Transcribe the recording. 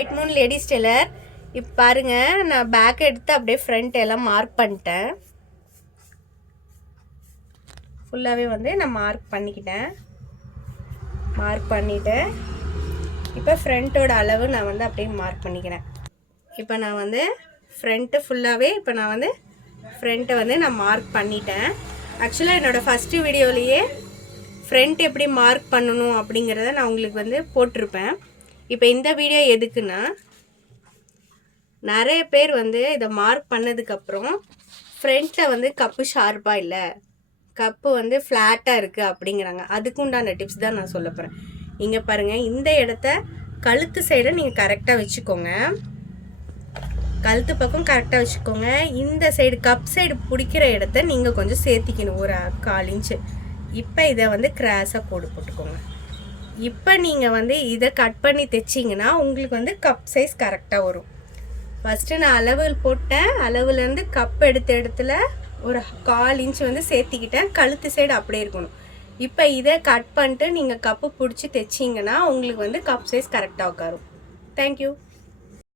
Right Moon ladies Taylor. இப்போ பாருங்க, நான் பேக் எடுத்து அப்படியே ஃப்ரண்ட் எல்லாம் மார்க் பண்ணிட்டேன். ஃபுல்லாகவே வந்து நான் மார்க் பண்ணிக்கிட்டேன். இப்போ ஃப்ரண்ட்டோட அளவு நான் வந்து அப்படியே மார்க் பண்ணிக்கிறேன். இப்போ நான் வந்து ஃப்ரண்ட்டு ஃபுல்லாகவே ஃப்ரண்ட்டை வந்து நான் மார்க் பண்ணிட்டேன். ஆக்சுவலாக என்னோடய ஃபஸ்ட்டு வீடியோலேயே ஃப்ரண்ட் எப்படி மார்க் பண்ணணும் அப்படிங்கிறத நான் உங்களுக்கு வந்து போட்டிருப்பேன். இப்போ இந்த வீடியோ எதுக்குன்னா, நிறைய பேர் வந்து இதை மார்க் பண்ணதுக்கப்புறம் ஃப்ரண்ட்டில் வந்து கப்பு ஷார்ப்பாக இல்லை, கப்பு வந்து ஃப்ளாட்டாக இருக்குது அப்படிங்கிறாங்க. அதுக்கு உண்டான டிப்ஸ் தான் நான் சொல்ல போகிறேன். இங்கே பாருங்கள், இந்த இடத்த கழுத்து சைடை நீங்கள் கரெக்டாக வச்சுக்கோங்க. கழுத்து பக்கம் கரெக்டாக வச்சுக்கோங்க. இந்த சைடு கப் சைடு பிடிக்கிற இடத்த நீங்கள் கொஞ்சம் சேர்த்திக்கணும், ஒரு 1/4 இன்ச்சு. இப்போ இதை வந்து கிராஸாக போட்டுக்கோங்க. இப்போ நீங்கள் வந்து இதை கட் பண்ணி தைச்சிங்கன்னா உங்களுக்கு வந்து கப் சைஸ் கரெக்டாக வரும். ஃபஸ்ட்டு நான் அளவுகள் போட்டேன். அளவுலேருந்து கப் எடுத்த இடத்துல ஒரு 1/4 இன்ச்சு வந்து சேர்த்திக்கிட்டேன். கழுத்து சைடு அப்படியே இருக்கணும். இப்போ இதை கட் பண்ணிட்டு நீங்கள் கப்பு பிடிச்சி தைச்சிங்கன்னா உங்களுக்கு வந்து கப் சைஸ் கரெக்டாக உட்காரும். தேங்க்யூ.